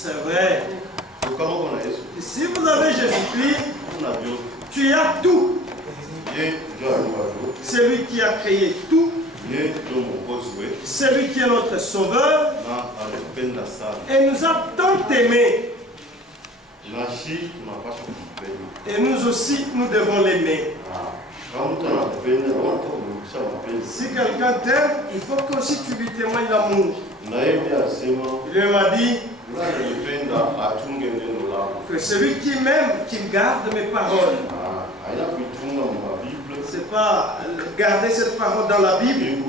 C'est vrai. Et si vous avez Jésus-Christ, tu as tout. C'est lui qui a créé tout. C'est lui qui est notre sauveur. Et nous a tant aimés. Et nous aussi, nous devons l'aimer. Si quelqu'un t'aime, il faut que aussi tu lui témoignes l'amour. Il m'a dit que celui qui m'aime, qu'il garde mes paroles. C'est pas garder cette parole dans la Bible,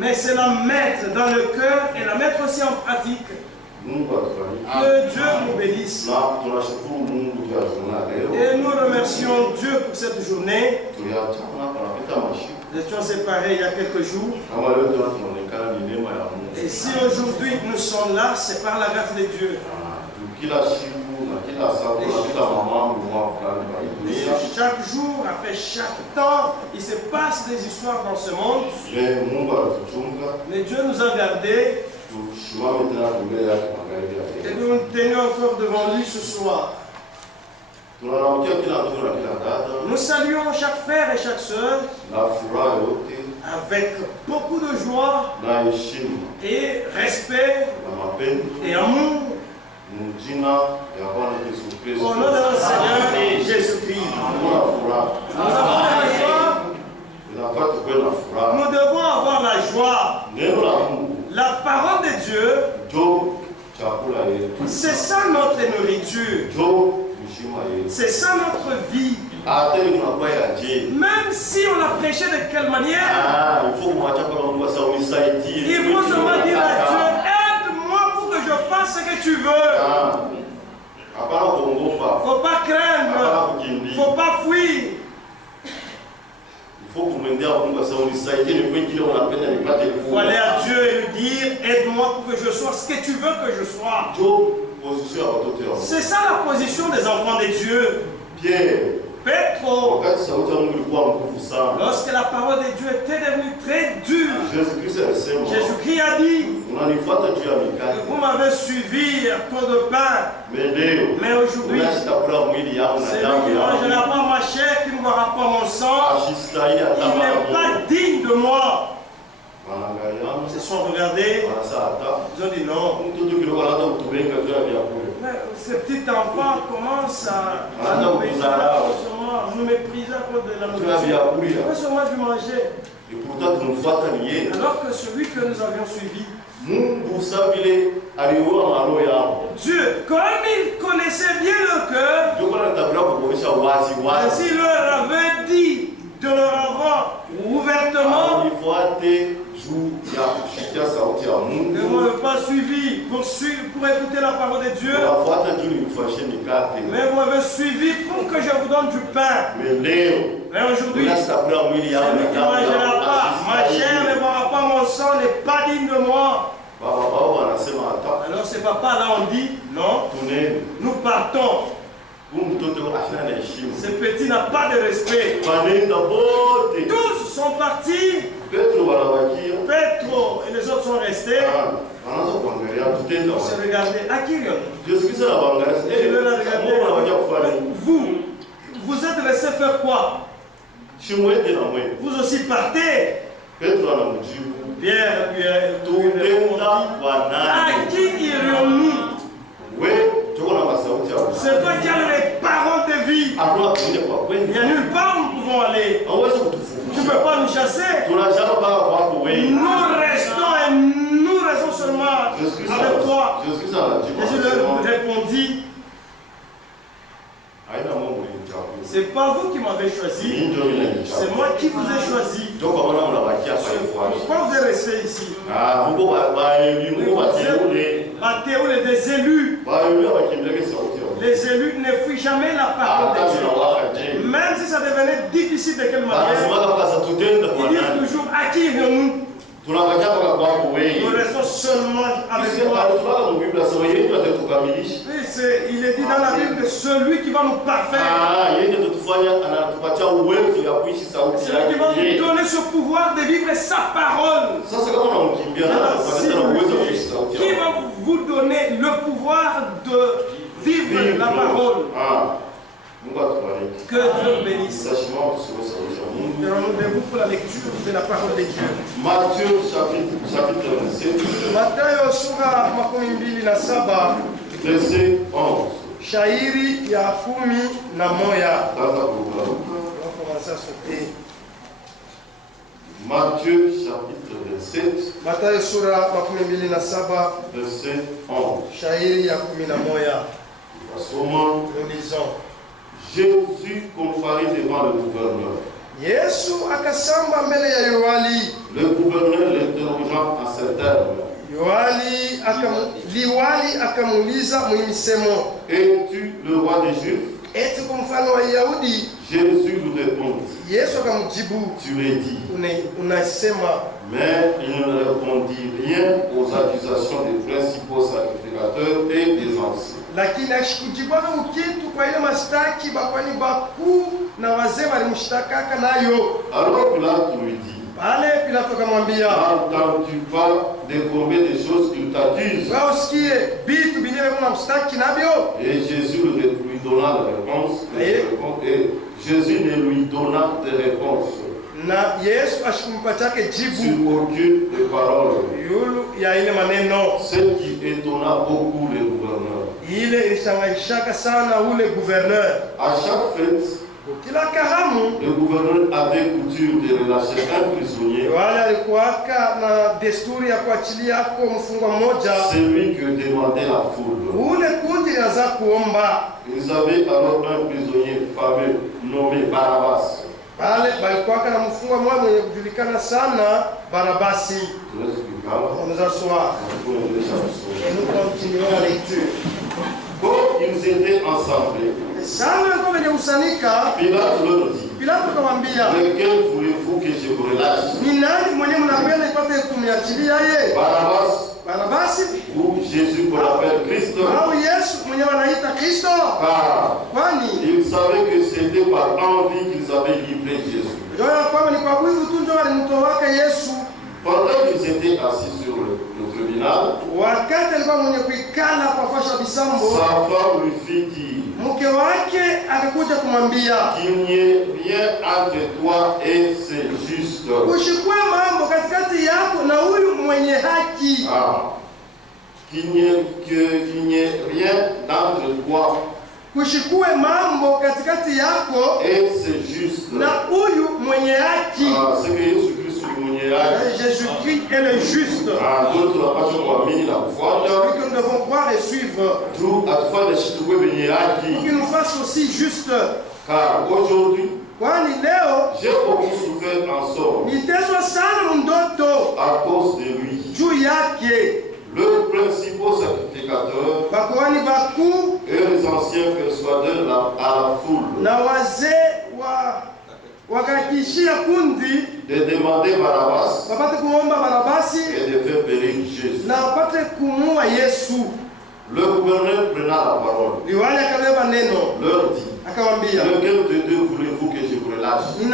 mais c'est la mettre dans le cœur et la mettre aussi en pratique. Que Dieu nous bénisse. Et nous remercions Dieu pour cette journée. Nous étions séparés il y a quelques jours. Et si aujourd'hui nous sommes là, c'est par la grâce de Dieu. Et chaque jour, après chaque temps, il se passe des histoires dans ce monde. Mais Dieu nous a gardés. Et nous nous tenons encore devant lui ce soir. Nous saluons chaque frère et chaque sœur avec beaucoup de joie et respect et amour. Au nom de notre Seigneur Jésus-Christ. Nous avons la joie. Nous devons avoir la joie. La parole de Dieu, c'est ça notre nourriture. C'est ça notre vie. Même si on l'a prêché de quelle manière, il faut seulement dire à Dieu, aide-moi pour que je fasse ce que tu veux. Faut pas craindre, faut pas fuir. Il faut aller à Dieu et lui dire, aide-moi pour que je sois ce que tu veux que je sois. C'est ça la position des enfants de Dieu. Petro, lorsque la parole de Dieu était devenue très dure, Jésus-Christ a dit, vous m'avez suivi à tour de pain, mais aujourd'hui, celui qui ne mangera pas ma chair, qui ne boira pas mon sang, il n'est pas digne de moi. Ils se sont regardés, ils ont dit non. Mais ces petits enfants commencent à nous mépriser à cause de la nourriture. Pourquoi seulement je mangeais? Alors que celui que nous avions suivi, Dieu, comme il connaissait bien le cœur, ainsi il leur avait dit de leur avoir ouvertement, ne m'avez pas suivi pour écouter la parole de Dieu, mais vous m'avez suivi pour que je vous donne du pain. Mais aujourd'hui, celui qui ne mangera pas ma chair, ne boira pas mon sang, n'est pas digne de moi. Alors ces papas là on dit, non, nous partons. Ce petit n'a pas de respect. Tous sont partis. Petro et les autres sont restés. On s'est regardé. À qui vous êtes restés faire quoi? Vous aussi partez. Pierre, à qui irions-nous? C'est toi qui as les paroles de vie. Il n'y a nulle part où nous pouvons aller. Tu ne peux pas nous chasser. Nous restons et nous restons seulement avec toi. Jésus leur répondit, c'est pas vous qui m'avez choisi, c'est moi qui vous ai choisi. Pourquoi vous êtes resté ici? Des élus. Les élus ne fuient jamais la parole de Dieu. Même si ça devenait difficile de quelle manière, ils disent toujours à qui irons-nous? Nous restons seulement avec toi. Il est dit dans la Bible que celui qui va nous parfaire, celui qui va nous donner ce pouvoir de vivre sa parole. Qui va vous donner le pouvoir de vivre la parole. Que Dieu bénisse. Nous allons debout pour la lecture de la parole de Dieu. Matthieu chapitre 27. Mathayo sura 27. Verset 11. Shairi ya 11. On va commencer à sauter. Matthieu chapitre 27. Mathayo sura 27. Verset 11. Shairi ya 11. Nous lisons. Jésus comparé devant le gouverneur. Yesu akasamba mbele ya Yohali. Le gouverneur l'interrogeant en ces termes. Liwali akamuuliza mwimisemo, Es-tu le roi des Juifs? eti kwa mfano wa Yahudi? Jésus lui répondit. Yesu akamjibu, tu es dit. Unasema. Mais il ne répondit rien aux accusations des principaux sacrificateurs et des anciens. Lakini ashikujibaga ukitu kwa ile mastaki bakwani bakuu na wazee walimshtakaka nayo. Alors Pilate lui dit. Pale Pilato akamwambia, n'entends-tu pas de combien de choses qu'il t'accuse? Et Jésus lui donna la réponse. Et Jésus ne lui donna de réponse. Sur aucune des paroles. Ce qui étonna beaucoup les gouverneurs. À chaque fête, le gouverneur avait coutume de relâcher un prisonnier. Celui que demandait la foule. Ils avaient alors un prisonnier fameux nommé Barabbas. On nous assoit. Et nous continuons la lecture. Quand ils étaient ensemble, Pilate leur dit, lequel voulez-vous que je vous relâche? Barabbas ou Jésus qu'on appelle Christ? Car ils savaient que c'était par envie qu'ils avaient livré Jésus. Pendant qu'ils étaient assis sur le tribunal, sa femme lui fit dire qu'il n'y ait rien entre toi et c'est juste. Qu'il n'y ait rien entre toi et c'est juste. Ce que Jésus-Christ est le juste. Celui que nous devons croire et suivre. Pour qu'il nous fasse aussi juste. Car aujourd'hui, j'ai beaucoup souffert en sort à cause de lui. Le principal sacrificateur et les anciens persuadeurs à la foule de demander Barabbas et de faire périr Jésus. Le gouverneur prenant la parole leur dit, lequel de deux voulez-vous que je vous relâche? Il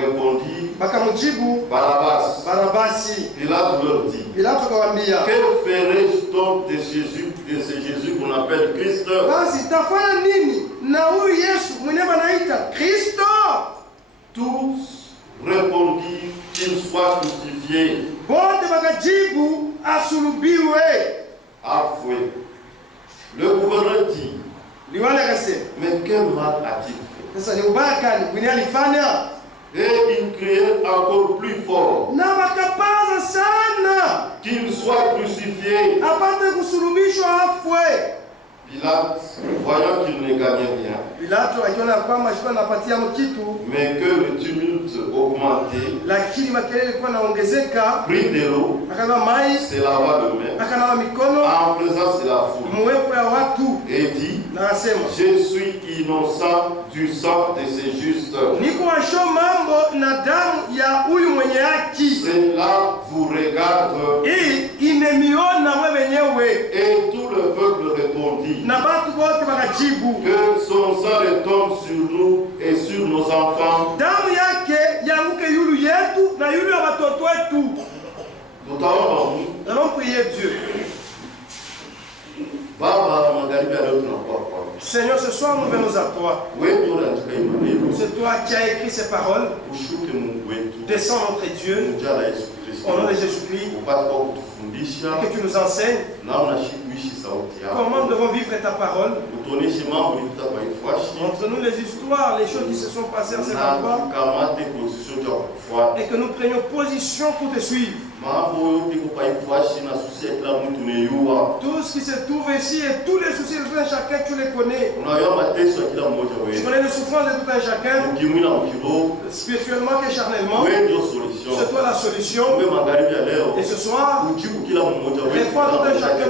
répondit, Barabbas. Pilate leur dit, que ferais-je donc de ce Jésus qu'on appelle Christ? Tous répondirent qu'il soit crucifié. Afoué. Le gouverneur dit, mais quel mal a-t-il fait? Et il criait encore plus fort qu'il soit crucifié. Pilate, voyant qu'il ne gagnait rien, mais que le tumulte augmentait, prit de l'eau, se lava le mains, en présence de la foule, et dit, je suis innocent du sang de ces justes. Cela vous regarde. Et tout le peuple répondit, que son sang retombe sur nous et sur nos enfants. Nous avons prier Dieu. Seigneur, ce soir nous venons à toi. C'est toi qui as écrit ces paroles. Descends notre Dieu. Au nom de Jésus-Christ. Et que tu nous enseignes comment nous devons vivre ta parole. Montre-nous les histoires, les choses qui se sont passées à cet endroit. Et que nous prenions position pour te suivre. Tout ce qui se trouve ici et tous les soucis de tout un chacun, tu les connais. Tu connais les souffrances de tout un chacun, spirituellement et charnellement. C'est toi la solution. Et ce soir, réponds à tout un chacun.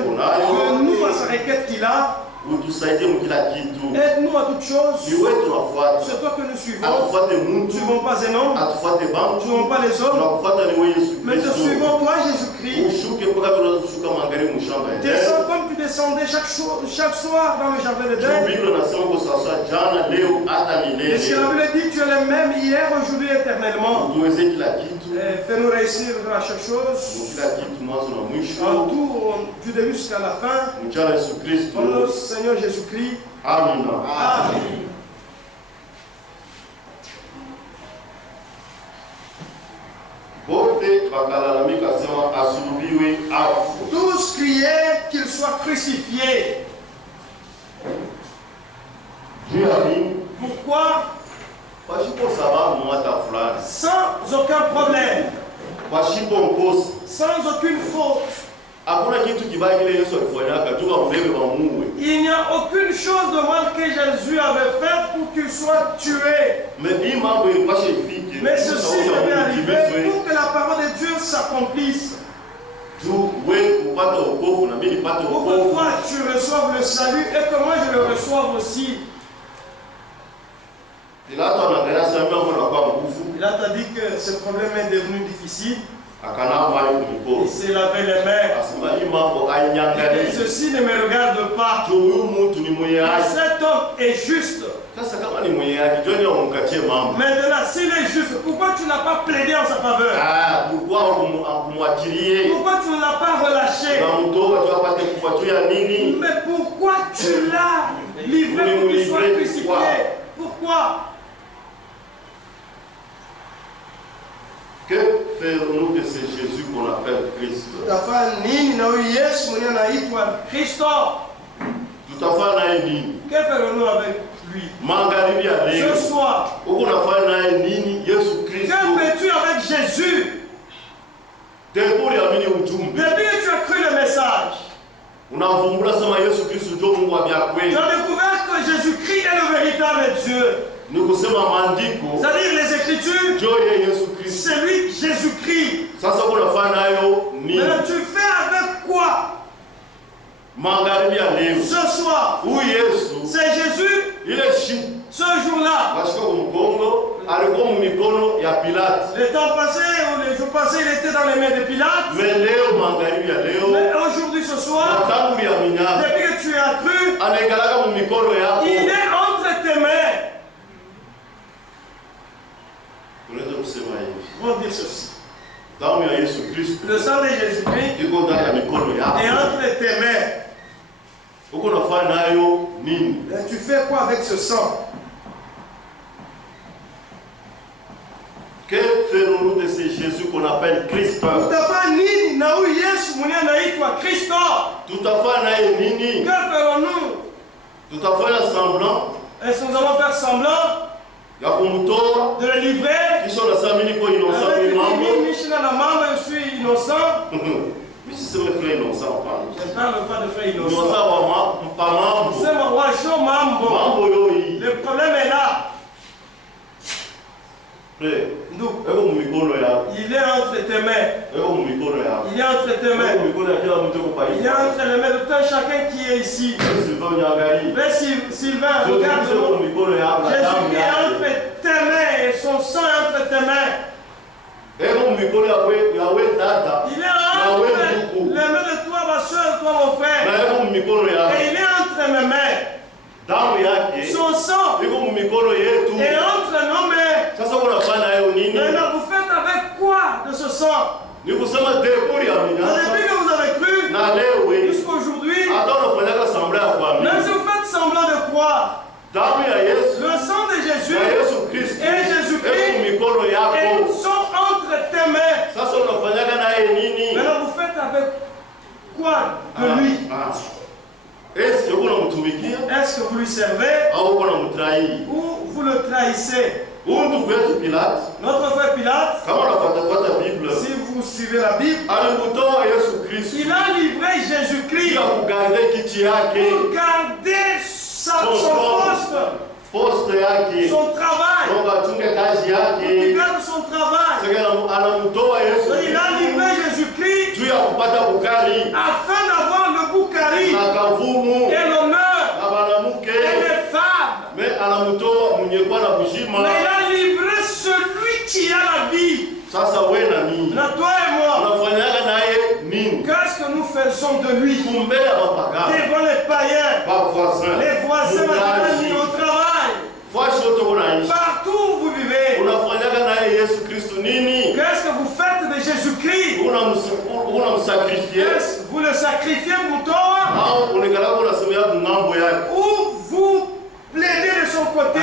Nous à sa requête qu'il a. Aide-nous à toutes choses. C'est toi que nous suivons. Nous ne suivons pas un homme. Nous ne suivons pas les hommes. Mais nous suivons toi, Jésus-Christ. Descends comme tu descendais chaque soir dans le jardin d'Éden. Et si la Bible dit tu es le même hier, aujourd'hui, éternellement. Fais-nous réussir à chaque chose. En tout, du début jusqu'à la fin. Au nom du Seigneur Jésus-Christ. Amen. Amen. Tous criaient qu'il soit crucifié. Pourquoi? Sans aucun problème. Sans aucune faute. Il n'y a aucune chose de mal que Jésus avait fait pour qu'il soit tué. Mais ceci devait arriver pour que la parole de Dieu s'accomplisse. Pour que toi tu reçoives le salut et que moi je le reçoive aussi. Pilate a dit que ce problème est devenu difficile. Il s'est lavé les mains. Et ceci ne me regarde pas. Cet homme est juste. Maintenant, s'il est juste, pourquoi tu n'as pas plaidé en sa faveur? Pourquoi tu ne l'as pas relâché? Mais pourquoi tu l'as livré pour qu'il soit crucifié? Pourquoi? Que ferons-nous de ce Jésus qu'on appelle Christ? Que ferons-nous avec lui? Ce soir, que fais-tu avec Jésus? Depuis que tu as cru le message, tu as découvert que Jésus-Christ est le véritable Dieu. C'est-à-dire les Écritures, c'est lui Jésus-Christ. Maintenant tu fais avec quoi? Ce soir, c'est Jésus. Ce jour-là, le temps passé ou les jours passés, il était dans les mains de Pilate. Mais aujourd'hui, ce soir, depuis que tu as cru, il est entre tes mains. On va dire ceci. Le sang de Jésus-Christ est entre tes mains. Et tu fais quoi avec ce sang? Que ferons-nous de ce Jésus qu'on appelle Christ? Que ferons-nous? Est-ce que nous allons faire semblant de le livrer? Je suis innocent. Je ne parle pas de frère innocent. Le problème est là. Il est entre tes mains. Il est entre tes mains. Il est entre les mains de tout chacun qui est ici. Frère Sylvain, regarde-nous. Jésus est entre tes mains et son sang est entre tes mains. Il est entre les mains de toi, ma soeur, toi, mon frère. Et il est entre mes mains. Son sang est entre nos mains. Maintenant, vous faites avec quoi de ce sang? Depuis que vous avez cru, Le sang de Jésus et Jésus-Christ, ils sont entre tes mains. Maintenant, vous faites avec quoi de lui? Est-ce que vous lui servez ou vous le trahissez? Notre frère Pilate, si vous suivez la Bible, il a livré Jésus-Christ pour garder son poste, son travail, pour qu'il garde son travail. Il a livré Jésus-Christ afin d'avoir le Boukari et l'honneur et les femmes. Mais il a livré celui qui a la vie. Toi et moi, qu'est-ce que nous faisons de lui devant les païens, les voisins, les amis au travail, partout où vous vivez? Qu'est-ce que vous faites de Jésus-Christ? Vous le sacrifiez pour toi ou vous plaidez de son côté?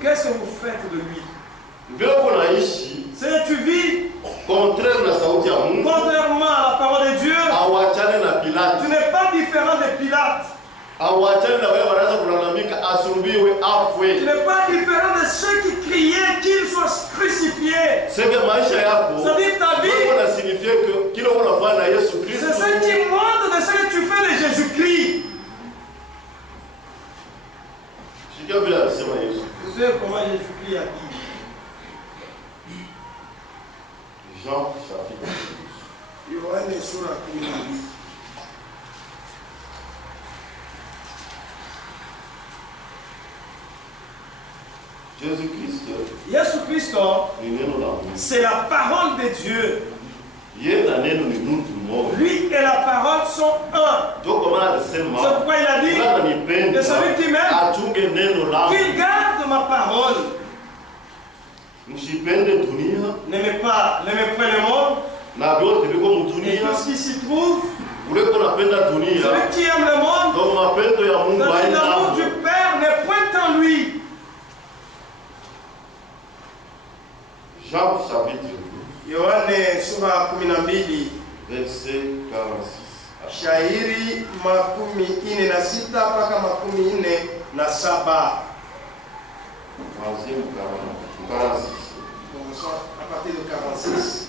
Qu'est-ce que vous faites de lui? Si tu vis contrairement à la parole de Dieu, tu n'es pas différent de Pilate. Tu n'es pas différent de ceux qui criaient qu'il soit crucifié. C'est-à-dire ta vie, c'est ce qui montre de ce que tu fais de Jésus-Christ. Vous savez comment Jésus-Christ a dit? Jean chapitre 12. Jésus-Christ, c'est la parole de Dieu. Lui et la parole sont un. C'est pourquoi il a dit de celui qui m'aime, qu'il garde ma parole. N'aimez pas le monde et tout ce qui s'y trouve. Celui qui aime le monde, l'amour du Père n'est point en lui. Jean chapitre 2, Yohane sura 12, verset 46. Shairi 46 mpaka 47. Commençons à partir de 46.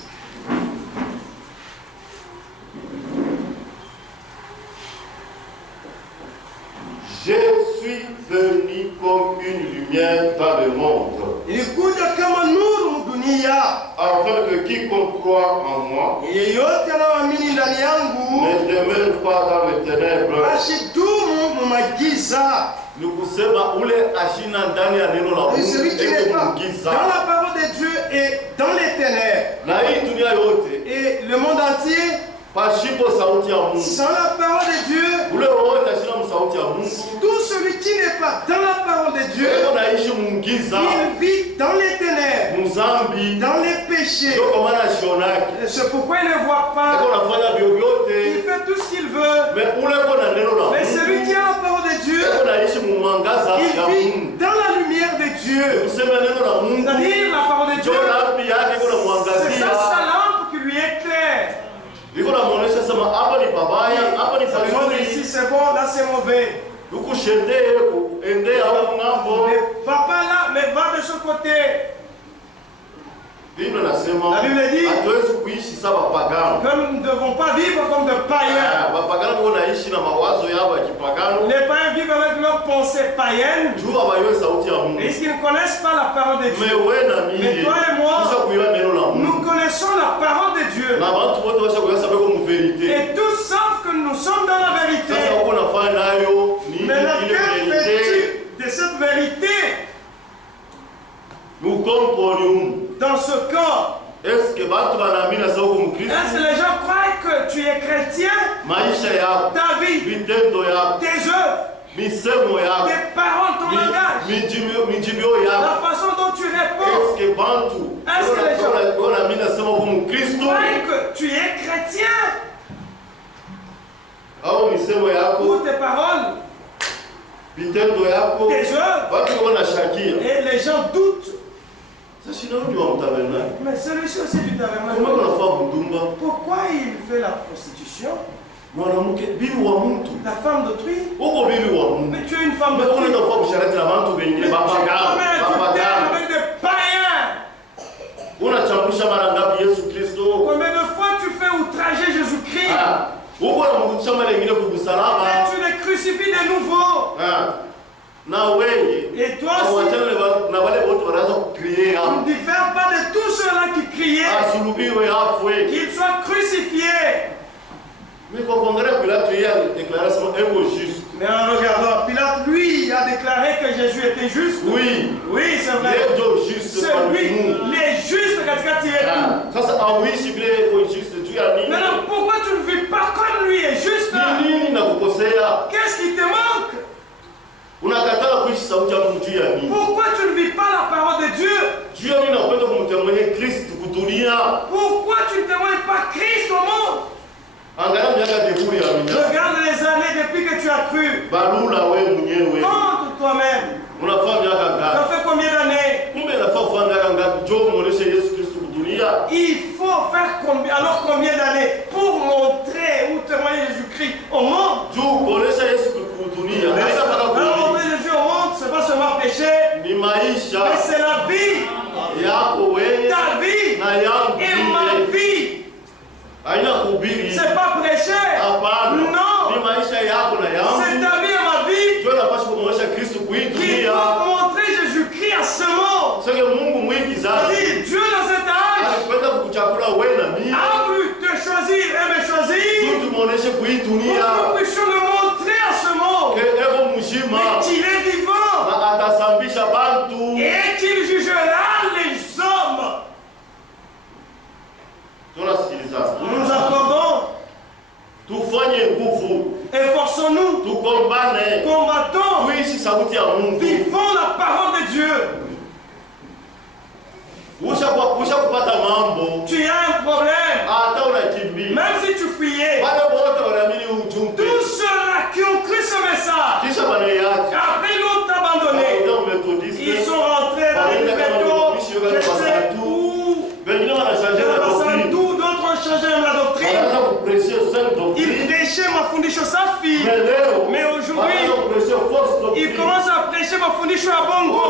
Je suis venu comme une lumière dans le monde, afin que quiconque croit en moi ne demeure pas dans les ténèbres. Celui qui n'est pas dans la parole de Dieu et dans les ténèbres. Et le monde entier, sans la parole de Dieu, tout celui qui n'est pas dans la parole de Dieu, il vit dans les ténèbres, dans les péchés. C'est pourquoi il ne voit pas. Il fait tout ce qu'il veut. Mais celui qui a la parole de Dieu, il vit dans la lumière de Dieu. C'est-à-dire la parole de Dieu, c'est sa lampe qui lui éclaire. Ici c'est bon, là c'est mauvais. Mais papa là, mais va de ce côté. La Bible dit que nous ne devons pas vivre comme des païens. Les païens vivent avec leurs pensées païennes. Et ils ne connaissent pas la parole de Dieu. Mais toi et moi, nous connaissons la parole de Dieu. Et tous savent que nous sommes dans la vérité. Mais que fais-tu de cette vérité? Nous comprenons. Dans ce cas, est-ce que les gens croient que tu es chrétien? Ta vie, tes œuvres, tes paroles, ton langage, la façon dont tu réponds. Est-ce que les gens croient que tu es chrétien? ou tes paroles, tes œuvres, et les gens doutent. Mais celui-ci aussi du tabernacle. Pourquoi il fait la prostitution? La femme d'autrui? Mais tu es une femme d'autrui. Mais tu avec des païens. Combien de fois tu fais outrager Jésus-Christ? Et tu les crucifies de nouveau. Et toi aussi, tu ne diffères pas de tous ceux-là qui criaient qu'ils soient crucifiés. Mais en regardant, Pilate, lui, a déclaré que Jésus était juste. Oui, c'est vrai. C'est lui, les justes, maintenant, pourquoi tu ne vis pas comme lui est juste? Qu'est-ce qui te manque? Pourquoi tu ne vis pas la parole de Dieu? Pourquoi tu ne témoignes pas Christ au monde? Regarde les années depuis que tu as cru. Compte toi-même. Ça fait combien d'années? Il faut faire combien? Alors combien d'années pour montrer ou témoigner Jésus-Christ au monde? Alors montrer Jésus au monde, c'est pas seulement péché, mais c'est la vie. Ta vie et ma vie. C'est pas prêcher. Non. C'est ta vie et ma vie qui doit montrer Jésus-Christ à ce monde. C'est-à-dire Dieu dans cet âge a voulu te choisir et me choisir pour que nous puissions le montrer à ce monde qu'il est vivant et qu'il jugera les hommes. Nous accordons, efforçons-nous, combattons, vivons la parole de Dieu. Tu as un problème, même si tu fuyais. Tous ceux-là qui ont cru ce message, après ils l'ont abandonné. Ils sont rentrés dans les métaux, je sais où, d'autres ont changé la doctrine. Ils prêchaient ma fondation sa fille. Mais aujourd'hui, ils commencent à prêcher ma fondation à Bongo.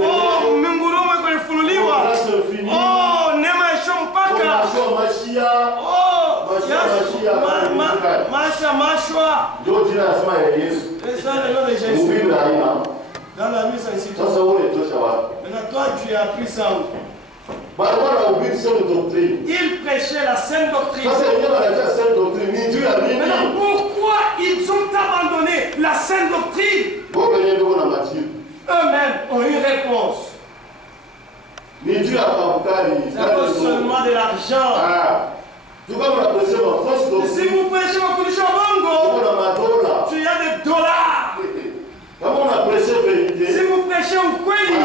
Oh, Munguro Mekolifunuliwa. Oh, Nema Shompaka. Oh, Masha Mashwa. C'est ça le nom de Jésus. Dans la mise en situation. Maintenant, toi, tu as appris ça. Ils prêchaient la sainte doctrine. Maintenant, pourquoi ils ont abandonné la sainte doctrine? Eux-mêmes ont une réponse. C'est à cause seulement de l'argent. Si vous prêchez ma condition Bongo, tu as des dollars. Si vous prêchez au Kweli,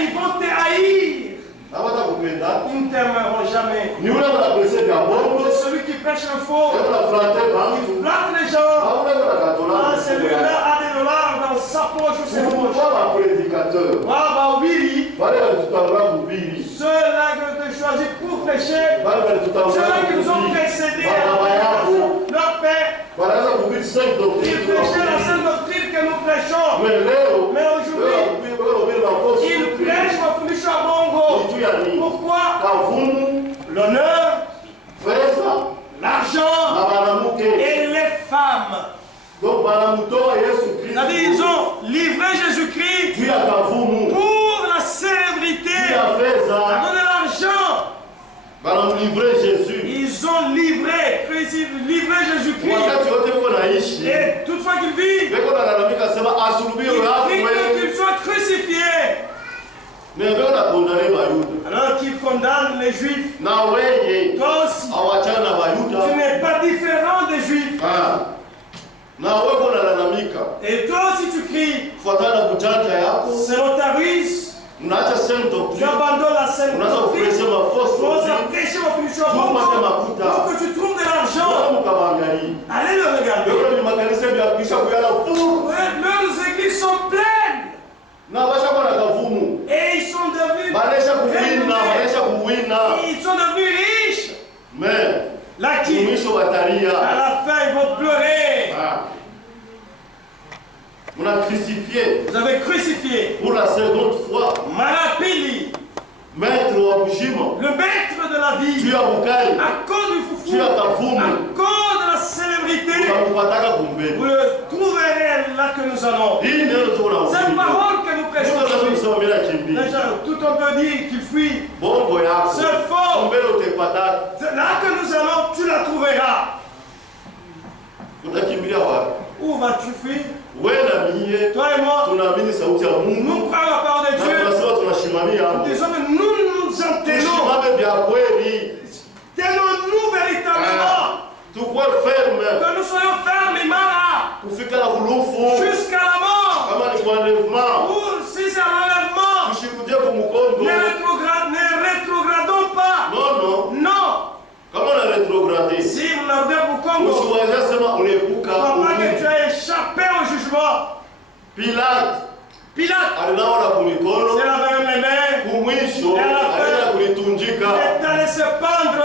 ils vont te haïr. Ils ne t'aimeront jamais. Celui qui prêche le faux, il flatte les gens. Celui-là a des dollars dans sa poche ou ses poches. Ceux-là qui ont été choisis pour prêcher, ceux-là qui nous ont précédés, leur Père, ils prêchaient la seule doctrine que nous prêchons. Mais aujourd'hui, ils prêchent la fondation à Bongo. Pourquoi? L'honneur, l'argent et les femmes. C'est-à-dire, ils ont livré Jésus-Christ pour la célébrité, à cause de l'argent. Ils ont livré Jésus-Christ. Et toutefois qu'ils vivent, ils crient qu'ils soient crucifiés. Alors qu'ils condamnent les Juifs. Toi aussi, tu n'es pas différent des Juifs. Et toi aussi tu cries selon ta ruse. tu abandonnes la saine doctrine, tu commences à prêcher ma punition pour que tu trouves de l'argent. Allez le regarder. Leurs églises sont pleines. Et ils sont devenus riches. Mais là qui, à la fin, ils vont pleurer. On a crucifié. Vous avez crucifié. Pour la seconde fois. Marapili. Maître Wabushima. Le maître de la vie. Tu as Bukai. À cause du foufou. Tu as Kafumu. À cause de la célébrité. Vous le trouverez là que nous allons. Cette parole que nous prêchons. Déjà, tout on peut dire qu'il fuit. C'est faux. Là que nous allons, tu la trouveras. Où vas-tu fuir? Toi et moi, nous croyons la parole de Dieu. Nous disons que nous nous entendons. Tenons-nous véritablement. Que nous soyons fermes jusqu'à la mort. Ou si c'est l'enlèvement, ne rétrogradons pas. Non. Comment on a rétrogradé? Si on a bien pour Congo, pas que tu as échappé au jugement. Pilate, c'est la même les mains. Et à la fin, il est allé se pendre.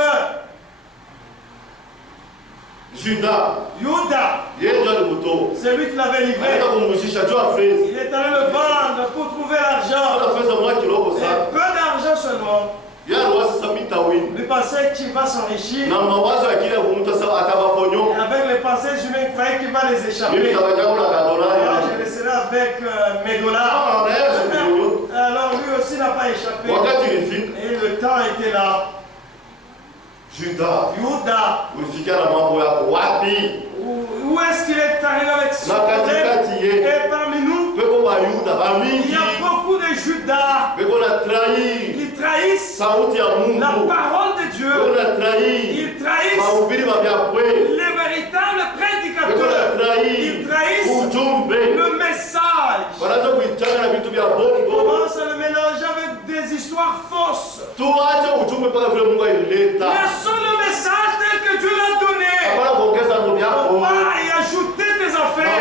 Judas, c'est lui qui l'avait livré. Il est allé le vendre pour trouver l'argent. Et peu d'argent seulement. Le passé qui va s'enrichir. Avec les pensées humaines, il croyait qu'il va les échapper. Alors je laisserai avec mes dollars. Alors lui aussi n'a pas échappé. Et le temps était là. Judas. Où est-ce qu'il est arrivé avec son problème? Et parmi nous, il y a beaucoup de Judas qui trahissent la parole de Dieu. Ils trahissent les véritables prédicateurs. Ils trahissent le message. Ils commencent à le mélanger avec des histoires fausses. Laissons le message tel que Dieu l'a donné. Pas y ajouter tes affaires. Et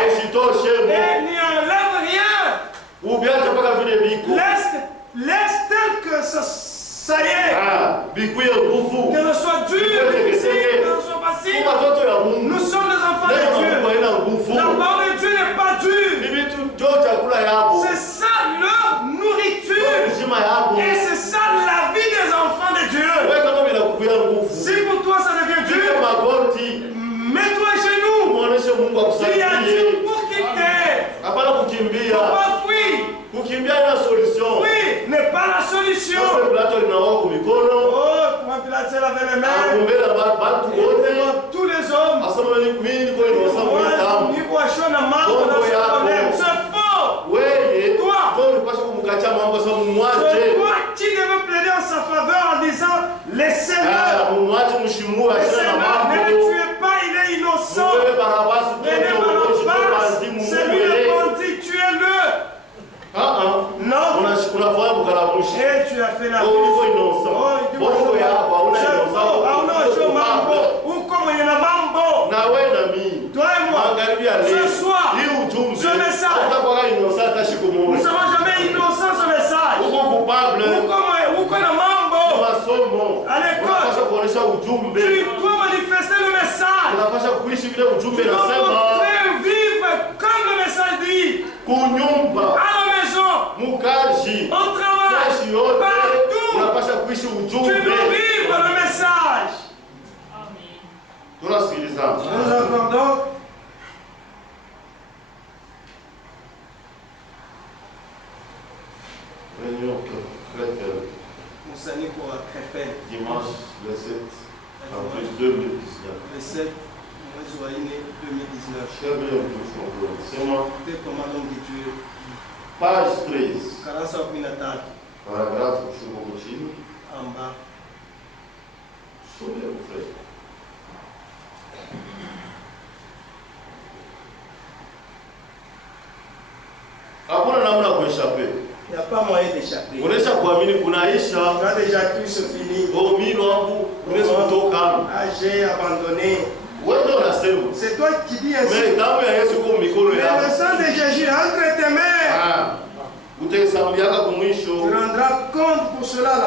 n'y enlève rien. Laisse tel que ça y est. Que ne soit dur, difficile, que ne soit facile. Nous sommes les enfants de Dieu. La parole de Dieu n'est pas dure. C'est ça leur nourriture. Et c'est ça la vie des enfants de Dieu. Si pour toi ça devient dur, mets-toi chez nous. Il y a Dieu pour quitter. Faut pas fuir. Oui, n'est pas la solution. Oh, comment Pilate s'est lavé les mains. Et tous les hommes. C'est faux. Toi qui devais plaider en sa faveur en disant laissez-le. Ne le tuez pas, il est innocent. Mais Barabbas, c'est lui le bandit, tuez-le. Non. Et tu as fait la toi et moi, ce soir, ce message, nous ne serons jamais innocents ce message. Ou qu'on a mambo à l'école, tu dois manifester le message. Tu dois vivre comme le message dit. À la maison, au travail, partout, tu dois vivre le message. Nous accordons réunion très faible. Moussani pour très faible. Dimanche le 7 avril 2019. Le 7 juillet 2019. Très bien, c'est moi. Commandant de Dieu. Page 13. Paragraphe en bas. Soyez au frère. Il n'y a pas moyen d'échapper. Tu as déjà cru se finir. Ah, j'ai abandonné. C'est toi qui dis ainsi. Mais le sang de Jésus entre tes mains. Tu rendras compte pour cela la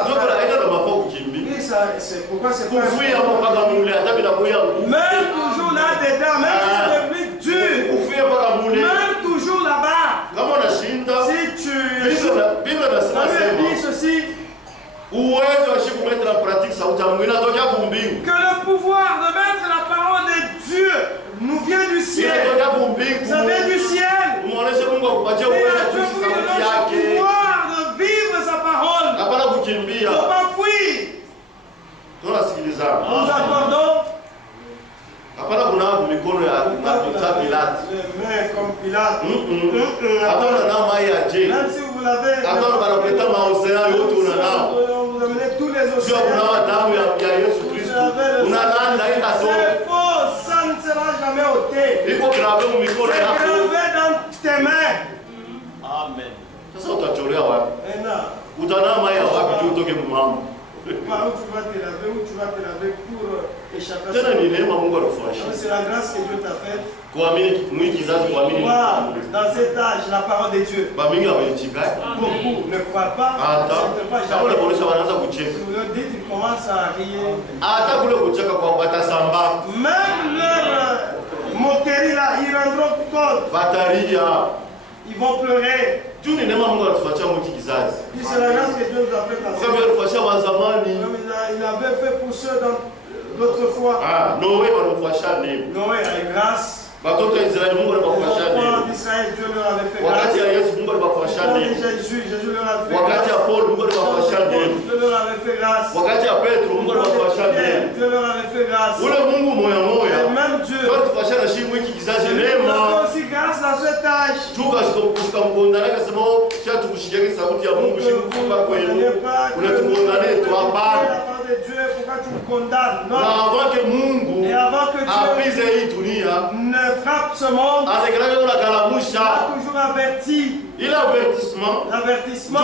et ça, c'est pourquoi c'est pas même toujours là-dedans, même si c'est plus dur, même toujours là-bas, si tu dis ceci, que le pouvoir de mettre la parole de Dieu nous vient du ciel. Ça vient du ciel. Et à Dieu le pouvoir de vivre sa parole. Ne pas fuir. Nous accordons les mains comme Pilate. Même si vous l'avez, vous amenez tous les océans. C'est faux, ça ne sera jamais ôté. C'est gravé dans tes mains. Amen. Où tu vas te laver pour échapper. C'est la grâce que Dieu t'a faite. Dans cet âge, la parole de Dieu. Beaucoup ne croient pas. Si vous leur dites, ils commencent à rire. Même leur moquerie là, ils rendront compte. Ils vont pleurer. C'est la grâce que Dieu nous a fait dans il avait fait pour ceux d'autres fois. Noé a eu grâce. D'Israël, Dieu leur avait fait grâce. Jésus leur avait fait grâce. Dieu leur avait fait grâce. Et même Dieu nous a aussi grâce dans cet âge. Et avant que Dieu ne frappe ce monde, il a toujours averti. L'avertissement,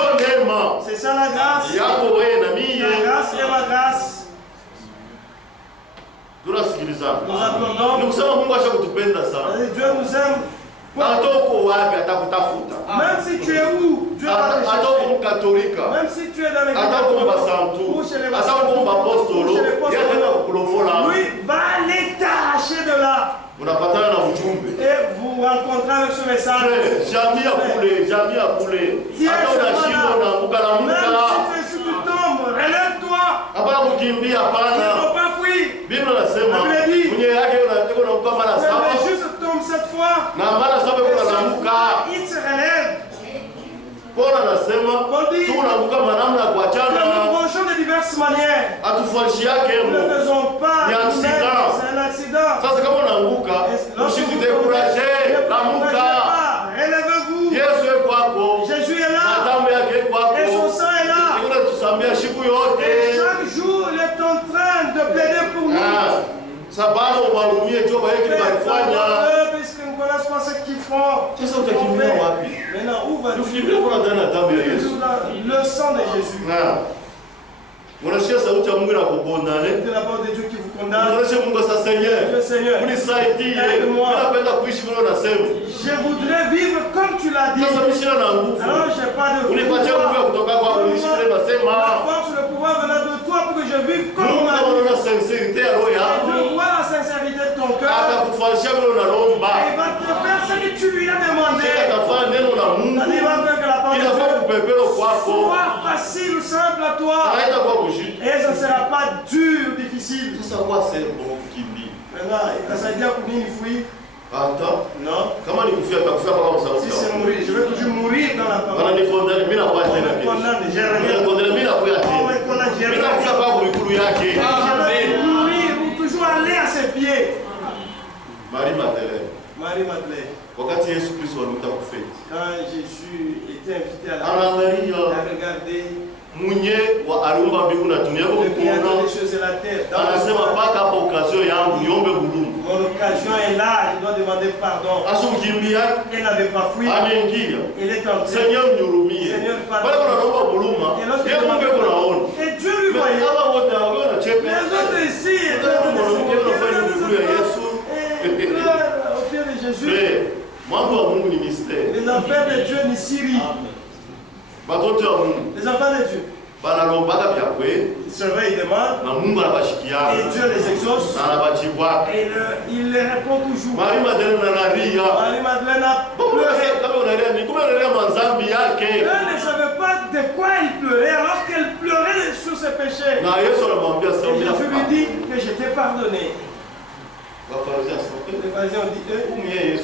c'est ça la grâce. La grâce et la grâce. Nous accordons. Dieu nous aime. Même si tu es où, Dieu va te chercher. Même si tu es dans les ou chez les lui va aller t'arracher de là. Et vous rencontrez avec ce message. Même si tu tombes, relève-toi. Il ne faut pas fuir. La Bible dit, juste tombe cette fois. Il se relève. Paul dit que nous marchons de diverses manières. Nous ne faisons pas. C'est un accident. Relèvez-vous. Jésus est là. Et son sang est là. Et chaque jour, il est en train de plaider pour nous. Puisqu'ils ne connaissent pas ce qu'ils font. Maintenant, où va-t-il? Le sang de Jésus. De la part de Dieu qui vous condamne. Dieu Seigneur, aide-moi. Je voudrais vivre comme tu l'as dit. Alors j'ai pas de pouvoir. La force, le pouvoir venant de toi pour que je vive comme tu l'as dit. Je vois la sincérité de ton cœur. Et il va te faire ce que tu lui as demandé. Il va faire que la parole de Dieu soit facile ou simple à toi. Et ça ne sera pas dur, difficile. Maintenant, ça veut dire que nous fuir. Non. Si c'est mourir, je vais toujours mourir dans la parole. On me condamne, j'ai rien. On me condamne, j'ai rien. Je vais mourir ou toujours aller à ses pieds. Marie-Madeleine. Quand Jésus était invité à la regarder, mwenye wa aliumba mbingu na dunia kwa mkono. Anasema paka hapa occasion yangu niombe huruma. Mon occasion est là, je dois demander pardon. Asukimbia Elle n'avait pas fui. Anaingia. Il est entré. Seigneur nihurumie. Seigneur pardon. Bali wanaomba huruma. Yeye Mungu yuko naona. Et Dieu lui voyait. Kama wote wanaona chepe. Les autres ici étaient au pied de Jésus. Mambo ya Mungu ni mystère. Les enfants de Dieu ni Syrie. Batoto ya Mungu. Les enfants de Dieu. Banalombaka bya kweli. Ils se réveillent, ils demandent. Na Mungu anabashikia. Et Dieu les exauce. Na anabachibwa. Et il les répond toujours. Marie-Madeleine analia. Marie-Madeleine a pleuré. Kama unalia ni kama unalia manzambi yake. Elle ne savait pas de quoi il pleurait alors qu'elle pleurait sur ses péchés. Na Yesu anamwambia sasa. Et Jésus lui dit que je t'ai pardonné. Les Pharisiens ont dit,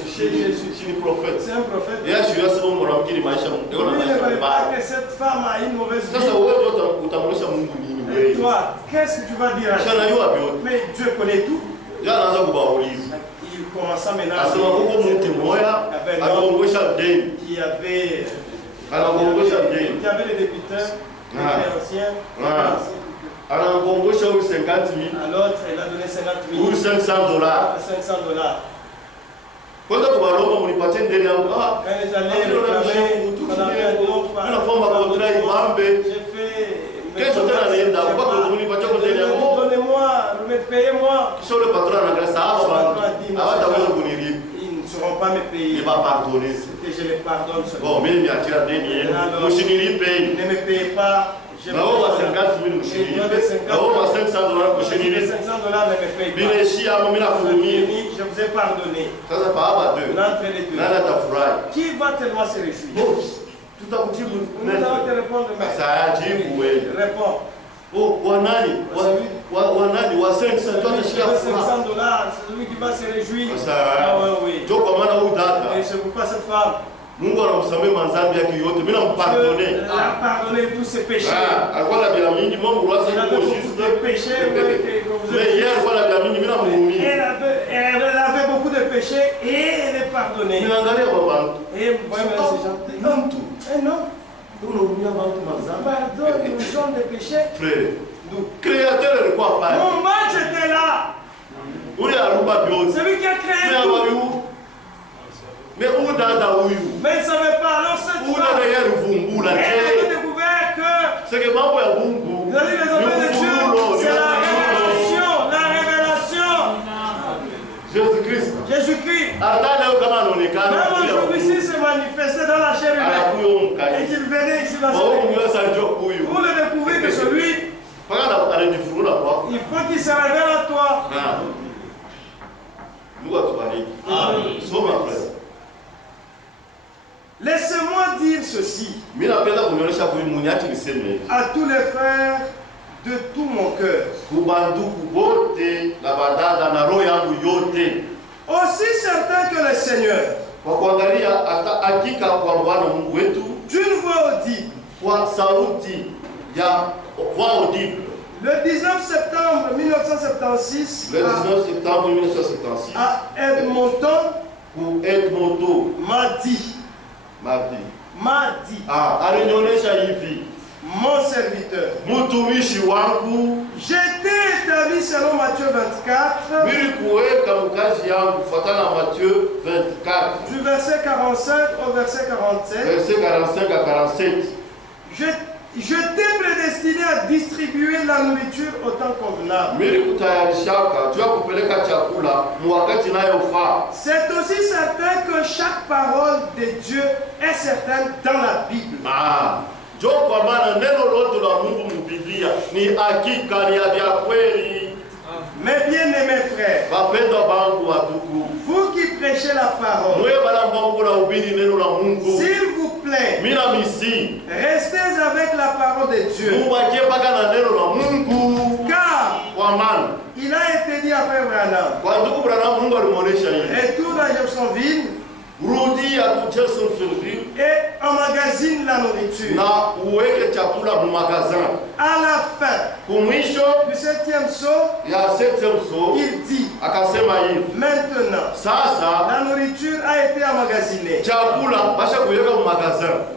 c'est un prophète. C'est un prophète. Et là, je suis là, c'est bon, mon ami qui est maïcha. Il ne voulait pas que cette femme a une mauvaise vie. Et toi, qu'est-ce que tu vas dire à Dieu? Mais Dieu connaît tout. Il commença maintenant à dire qui avait les débiteurs, les anciens. À l'autre, elle a donné 50 000 ou $500. 500 $. Quand on va l'homme, on est parti de quand ils allaient réclamer, on a fait un don par j'ai fait. Donnez-moi, payez-moi. Ils ne seront pas me payer. Il va pardonner. Et je les pardonne seulement. Bon, mais il y a tiré des niais. Ne me payez pas. Je vais 50 000 kushiriki. Naomba $500 kushiriki. $500 ne me paye pas. Je vous ai pardonné. Sasa baba deux. L'entre les deux. Nani atafurahi? Qui va tellement se réjouir? Tutakujibu. Nous allons te répondre maintenant. Sasa ajibu wewe. Réponds. Oh, wanani? Wanani wa 500 tutashikia $500, furaha. c'est celui qui va se réjouir. Sasa. Ah ouais, oui. Ndio kwa maana huyu dada. Et c'est pourquoi cette femme. Mungu anamsamehe madhambi yake yote. Mimi nampardonne. Elle a pardonné tous ses péchés. Alikuwa na bila mingi Mungu ruhusa kukushika péchés. Mais hier alikuwa na bila mingi mimi namhurumia. Elle avait beaucoup de péchés et elle est pardonnée. Niangalia baba. Et voyez ces gens. Non. Non. Unahurumia watu madhambi. Pardonne les gens des péchés. Frère. Nous créateur alikuwa pale. Mon match était là. Ule aluba biote. Celui qui a créé tout. Mais où dada huyu? Mais il ne savait pas. Alors cette femme, elle a découvert que c'est que mambo ya Mungu. Vous avez les enfants de Dieu. C'est la révélation. La révélation. Jésus-Christ. Jésus-Christ. Même aujourd'hui, s'il se manifestait dans la chair humaine et qu'il venait ici dans ce monde, vous le découvrez que celui, il faut qu'il se révèle à toi. Laissez-moi dire ceci à tous les frères de tout mon cœur. Aussi certain que le Seigneur, d'une voix audible, le 19 septembre 1976, à Edmonton, m'a dit, mon serviteur, j'étais établi selon Matthieu 24, du verset 45 au verset 47. Je t'ai prédestiné à distribuer la nourriture au temps convenable. C'est aussi certain que chaque parole de Dieu est certaine dans la Bible. Mes bien-aimés frères, vous qui prêchez la parole, s'il vous plaît, restez avec la parole de Dieu. Car il a été dit à Frère Branham, retourne à Jeffersonville et emmagasine la nourriture. À la fin du 7e saut, il dit, maintenant, la nourriture a été emmagasinée.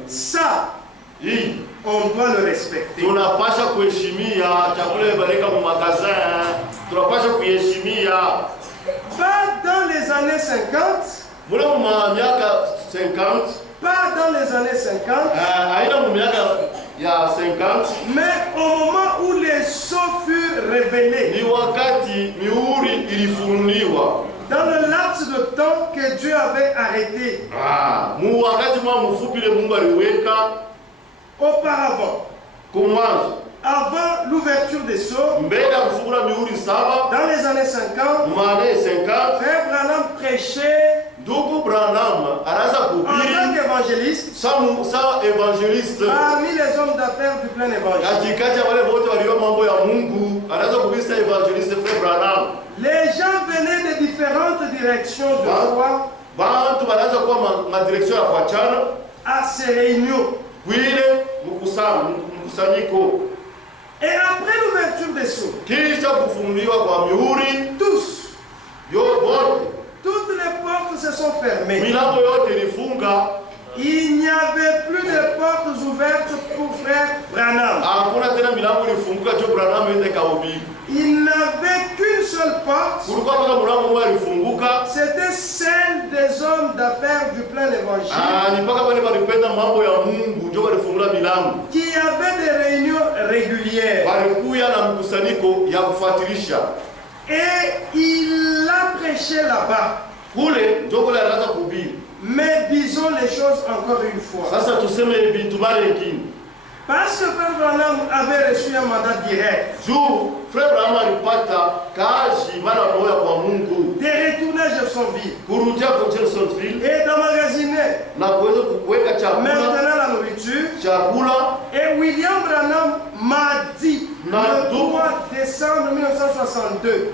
Ça, on doit le respecter. Tunapasha kuheshimia chakula ibarika mu magasin. Tunapasha kuheshimia. Pas dans les années 50. Mula mu miaka 50. Pas dans les années 50. Aina mu miaka ya 50. Mais au moment où les sceaux furent révélés. Ni wakati mihuri ilifunuliwa. Dans le laps de temps que Dieu avait arrêté. Mu wakati mwa mfupi ile Mungu aliweka auparavant. Kumwanzo. Avant l'ouverture des sceaux, dans les années 50, Frère Branham prêchait en tant qu'évangéliste parmi les hommes d'affaires du plein évangile. Les gens venaient de différentes directions de foi à ces réunions. Et après l'ouverture des sceaux, tous, toutes les portes se sont fermées. Il n'y avait plus de portes ouvertes pour Frère Branham. Il n'avait qu'une seule porte. C'était celle des hommes d'affaires du plein évangile. Qui avaient des réunions régulières. Et il a prêché là-bas. Mais disons les choses encore une fois. Parce que Frère Branham avait reçu un mandat direct de retourner Jeffersonville et d'emmagasiner maintenant la nourriture. Et William Branham m'a dit le 3 décembre 1962.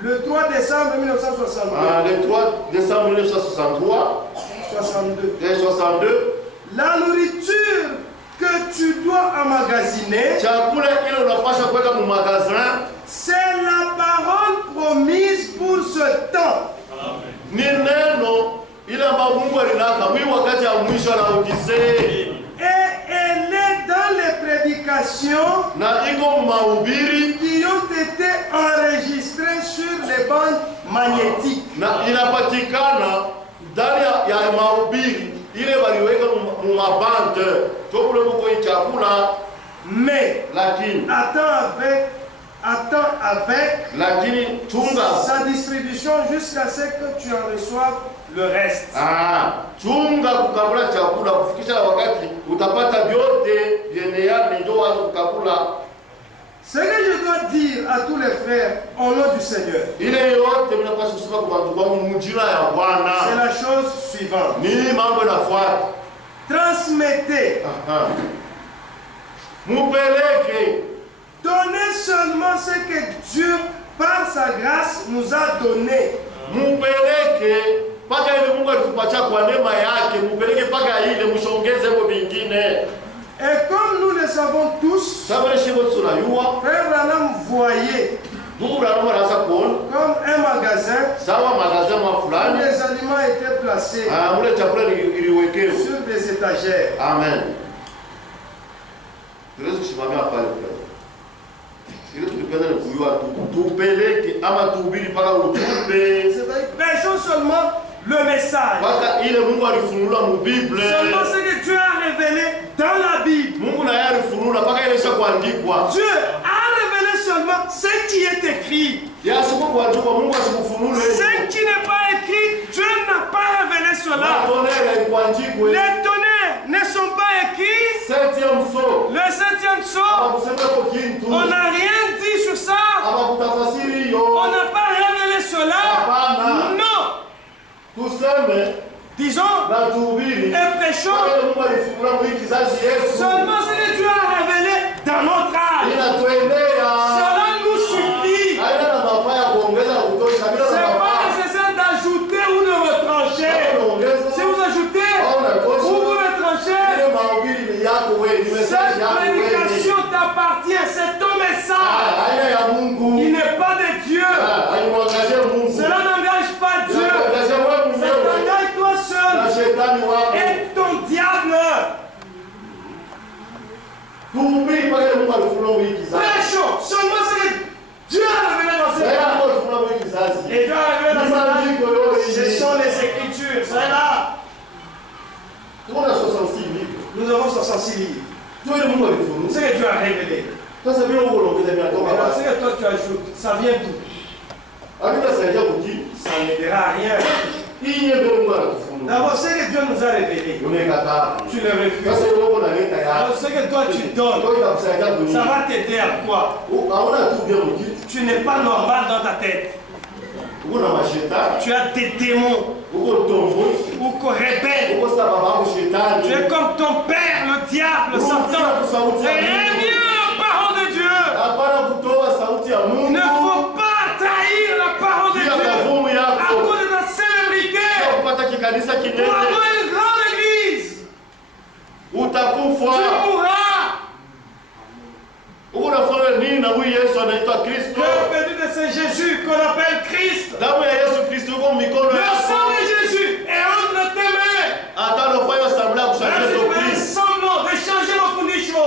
Le 3 décembre 1962. Le 3 décembre 1963. 62. La nourriture que tu dois emmagasiner, c'est la parole promise pour ce temps. Et elle est dans les prédications qui ont été enregistrées sur les bandes magnétiques. Mais attends avec sa distribution jusqu'à ce que tu en reçoives le reste. Ce que je dois dire à tous les frères au nom du Seigneur, c'est la chose suivante. Transmettez. Donnez seulement ce que Dieu, par sa grâce, nous a donné. Et comme nous le savons tous, Frère Branham voyait comme un magasin où les aliments étaient placés sur des étagères. Amen. Prêchons seulement le message. Seulement ce que Dieu a révélé dans la Bible. Dieu a révélé seulement ce qui est écrit. Ce qui n'est pas écrit, Dieu n'a pas révélé cela. Les tonnerres ne sont pas écrits. Le 7e sceau, on n'a rien dit sur ça. On n'a pas révélé cela. Non. Disons et prêchons seulement ce que Dieu a révélé dans notre âge. Cela nous suffit. C'est pas nécessaire d'ajouter ou de retrancher. Si vous ajoutez ou vous retranchez, cette prédication t'appartient. C'est ton message. Il n'est pas de Dieu. Cela n'engage pas Dieu. Ça t'engage toi seul et ton diable. Très chaud. Seulement ce que Dieu a révélé dans cette âge. Et Dieu a révélé dans cette âge. Ce sont les Écritures. C'est là. Nous avons 66 livres. C'est que Dieu a révélé. C'est que toi tu ajoutes. Ça vient d'où? Ça n'aidera à rien. D'abord, c'est que Dieu nous a révélé. Tu le refuses. Alors, ce que toi tu donnes, ça va t'aider à quoi? Tu n'es pas normal dans ta tête. Tu as des démons ou qu'on rebelle. Tu es comme ton père, le diable, Satan. Et mieux la parole de Dieu. Il ne faut pas trahir la parole de Dieu à cause de ta célébrité. Pour avoir une grande église, tu mourras. Le péché de ce Jésus qu'on appelle Christ. Le sang de Jésus est entre tes mains. Fais semblant de changer mon fondation.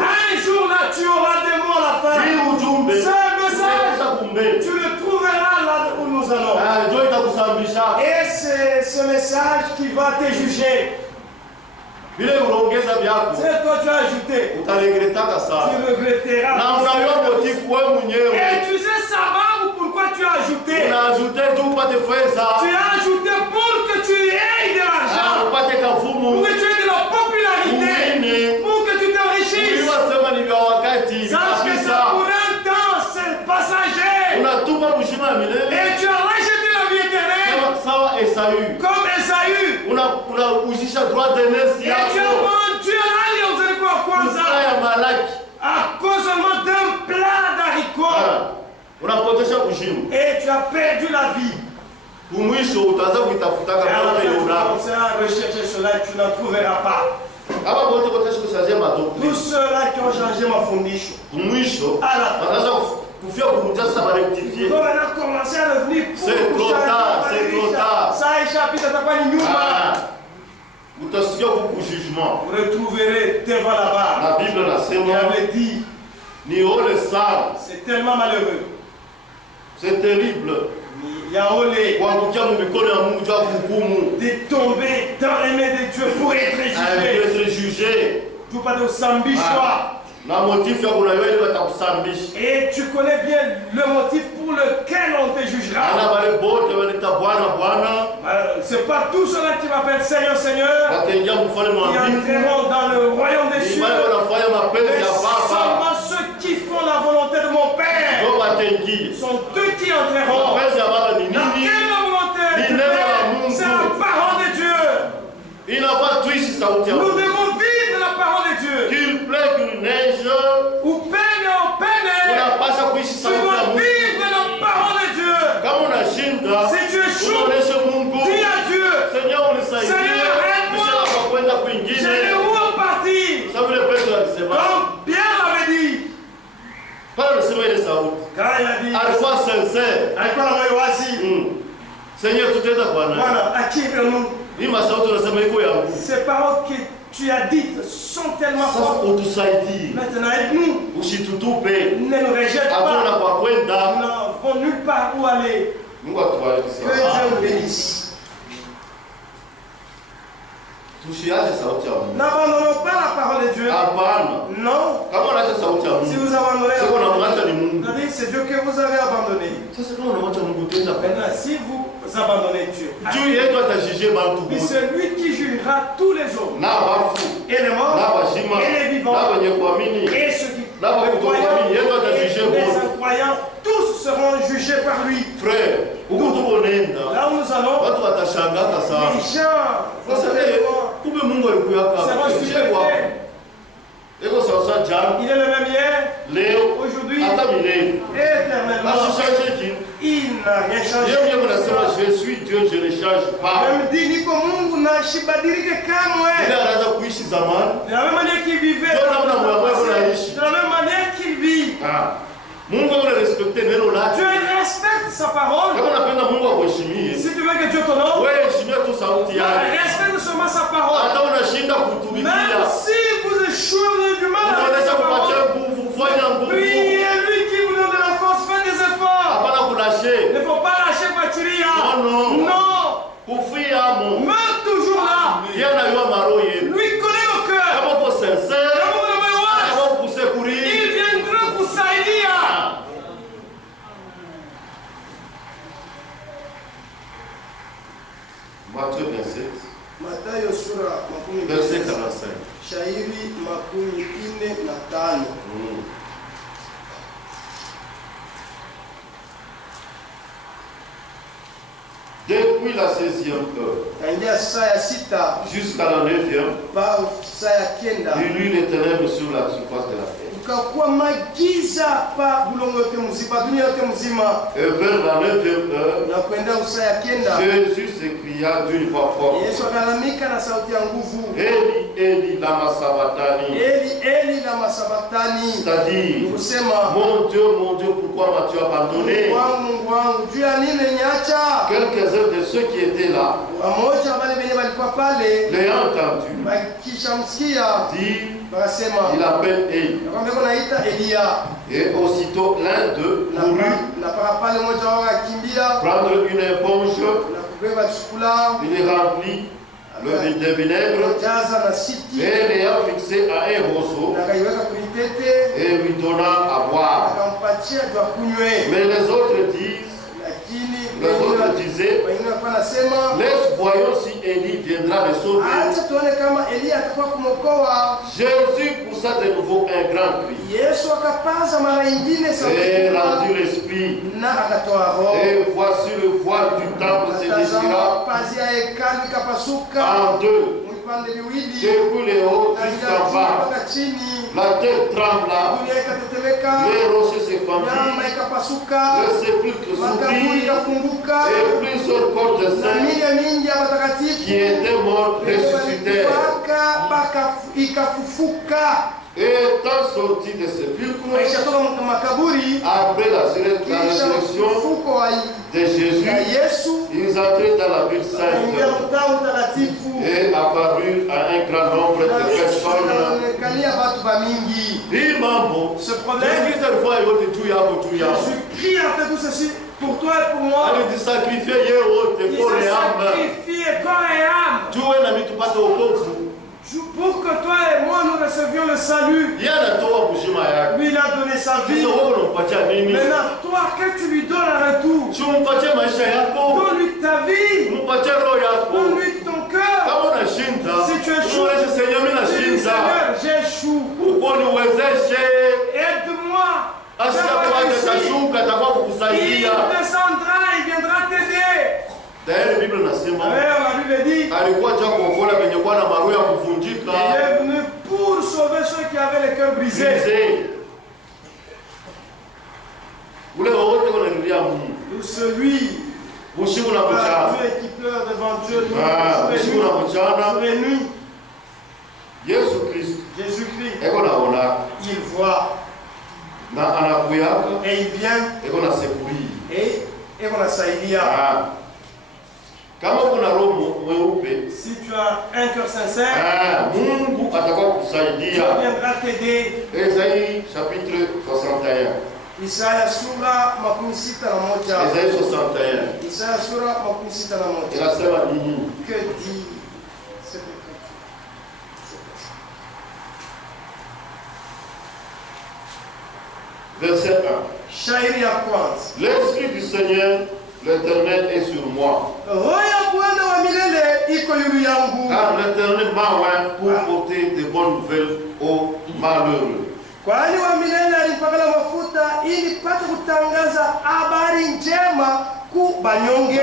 Un jour là, tu auras des mots à la fin. Ce message, tu le trouveras là où nous allons. Et c'est ce message qui va te juger. C'est toi tu as ajouté. Tu regretteras. Et tu sais savoir pourquoi tu as ajouté. Tu as ajouté pour que tu aies de l'argent. Pour que tu aies de la popularité. Pour que tu t'enrichisses. Sache que ça pour un temps, c'est passager. Et tu as rejeté la vie éternelle. Comme Esaü. Et tu as vendu l'alliance de quoi à cause seulement d'un plat d'haricots. Et tu as perdu la vie. Et alors tu vas commencer à rechercher cela et tu n'en trouveras pas. Tous ceux-là qui ont changé ma fondation. À la fin. Il faut maintenant commencer à devenir pour. C'est trop tard, c'est trop tard. Ça échappe, ça t'a pas dit Vous retrouverez devant la barre. La Bible avait dit, c'est tellement malheureux. C'est terrible. De tomber dans les mains de Dieu pour être jugé. Tu pas de sambichois. Et tu connais bien le motif pour lequel on te jugera. C'est pas tout cela qui m'appelle Seigneur, Seigneur, qui entreront dans le royaume des cieux. Mais seulement ceux qui font la volonté de mon Père sont eux qui entreront. Dans quelle volonté de Père? C'est la parole de Dieu. Nous devons vivre la parole de Dieu. Qu'il plaît, qu'il neige, ou peine ou peine, tu dois vivre la parole de Dieu. Si tu es chaud, dis à Dieu, Seigneur, aide-moi. Je vais où en partir? Comme Pierre l'avait dit. Quand il a dit, Seigneur, tout est d'accord. Voilà, acquire-nous. Ces paroles que tu as dites sont tellement fortes. Maintenant, aide-nous. Ne nous rejette pas. Nous n'avons nulle part où aller. Que Dieu nous bénisse. N'abandonnons pas la parole de Dieu. Non. Si vous abandonnez la parole de Dieu, c'est Dieu que vous avez abandonné. Maintenant, si vous abandonnez Dieu, c'est lui qui jugera tous les hommes. Et les morts, et les vivants, et ceux qui croyants, et les incroyants, tous seront jugés par lui. Frère, là où nous allons, les gens il est le même hier, aujourd'hui, éternellement. Il n'a rien changé. Je suis Dieu, je ne change pas. De la même manière qu'il vivait, de la même manière qu'il vit. Dieu respecte sa parole. Si tu veux que Dieu t'honore, respecte seulement sa parole. Même si vous échouez Depuis la 16e heure jusqu'à la 9e, il lut l'Éternel sur la surface de la terre. Et vers la 9e heure, Jésus s'écria d'une voix forte: Eli, Eli, lama sabachthani. C'est-à-dire, mon Dieu, pourquoi m'as-tu abandonné? Quelques-uns de ceux qui étaient là, l'ayant entendu, dit: il appelle Eli. Et aussitôt l'un d'eux courut prendre une éponge, il remplit de vinaigre et l'ayant fixé à un roseau et lui donna à boire. Mais les autres disaient: laisse voyons si Élie viendra le sauver. Jésus poussa de nouveau un grand cri et rendit l'esprit. Et voici le voile du temple se déchira en deux, depuis le haut jusqu'en bas. La terre trembla, les rochers se fendirent, le sépulcre s'ouvrit, et plusieurs corps de saints qui étaient morts ressuscitèrent. Et étant sortis de sépulcre, après la résurrection de Jésus, ils entrèrent dans la ville sainte et apparurent à un grand nombre de personnes. Ce problème, Jésus-Christ a fait tout ceci pour toi et pour moi. Il s'est sacrifié corps et âme. Pour que toi et moi nous recevions le salut. Lui, il a donné sa vie. Maintenant, toi, que tu lui donnes en retour? Donne-lui ta vie. Donne-lui ton cœur. Si tu échoues, Seigneur, j'échoue. Aide-moi. Il descendra, il viendra t'aider. D'ailleurs, la Bible dit, il est venu pour sauver ceux qui avaient les cœurs brisés. Ou celui Dieu qui pleure devant Dieu, Jésus-Christ, il voit et il vient et on a saïdia. Si tu as un cœur sincère, Dieu viendra t'aider. Ésaïe chapitre 61. Isaiah sura makumi sita na moja. Ésaïe 61. Isaiah sura makumi sita na moja. Inasema nini? Que dit cette écriture? Verset 1. Shairi ya kwanza. L'Esprit du Seigneur, l'Éternel est sur moi. Car l'Éternel m'a oint pour porter de bonnes nouvelles aux malheureux. Kwani wa milele alipakala mafuta ili pate kutangaza habari njema ku banyonge.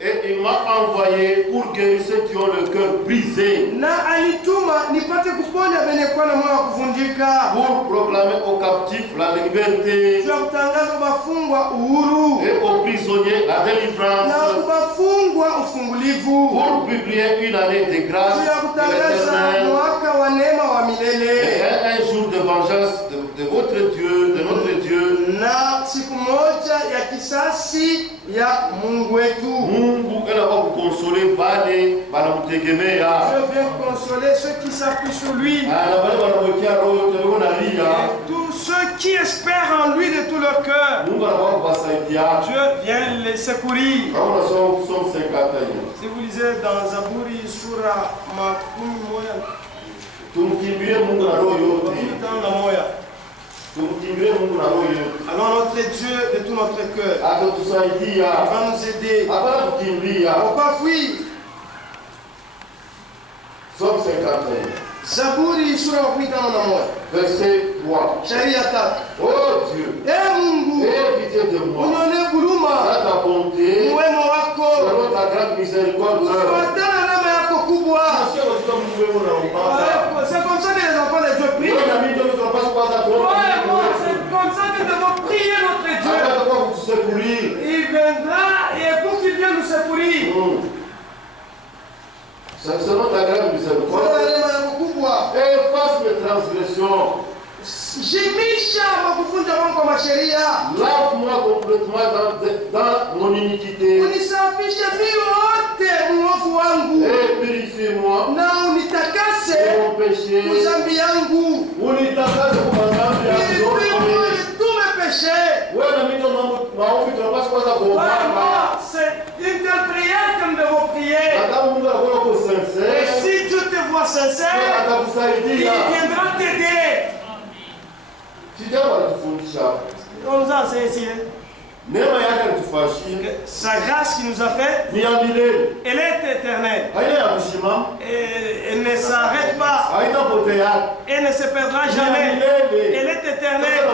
Et il m'a envoyé pour guérir ceux qui ont le cœur brisé. Na alituma nipate kuponya wenye kuwa na moyo kuvunjika. Pour proclamer aux captifs la liberté. Jua kutangaza wafungwa uhuru. Et aux prisonniers la délivrance. Na wafungwa ufungulivu. Pour publier une année de grâce. Jua kutangaza mwaka wa neema wa milele. Et un jour de vengeance de votre Dieu, de notre Dieu. Na siku moja ya kisasi ya Mungu wetu. Mungu anakuwa kukonsoler wale wanamtegemea. Dieu vient consoler ceux qui s'appuient sur lui. Na wale wanamwekea roho yote wanalia. Tous ceux qui espèrent en lui de tout leur cœur. Mungu anakuwa kuwasaidia. Dieu vient les secourir. Kama unasoma Psalm 51. Si vous lisez dans Zaburi sura makumi moja. Tumkimbilie Mungu na roho yote. Alors notre Dieu de tout notre cœur. Il va nous aider. Pourquoi fuir? Psalm 51. Zaburi sura ya 15 verset 3. Sharia 3. Oh Dieu, Mungu, aie pitié de moi. unione huruma. Par ta bonté, Wema wako. selon ta grande miséricorde. Kufuatana na neema yako kubwa. C'est comme ça que les enfants de Dieu prient. C'est comme ça que nous devons prier notre Dieu. Il viendra et pour qu'il vienne nous secourir. Selon ta grande miséricorde. Efface mes transgressions. Lave-moi complètement dans mon iniquité. Et purifie-moi de mon péché. Unitakase kwa dhambi yangu yote. C'est une telle prière que nous devons prier. Et si Dieu te voit sincère, il viendra t'aider. On nous a enseigné ici. Sa grâce qui nous a fait, elle est éternelle. Elle ne s'arrête pas. Elle ne se perdra jamais. Elle est éternelle.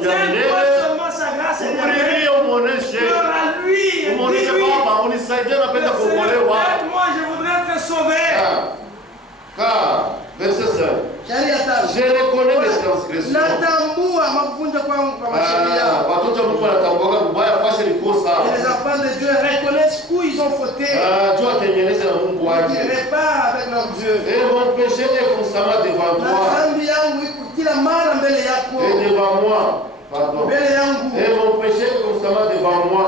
Tiens-toi seulement sa grâce éternelle. Pleure à lui. Moi, je voudrais être sauvé. Car, verset 5. Je reconnais mes transgressions. Les enfants de Dieu reconnaissent où ils ont fauté. Ils réparent avec leur Dieu. Et mon péché est constamment devant toi. Et devant moi. Pardon. Et mon péché est constamment devant moi.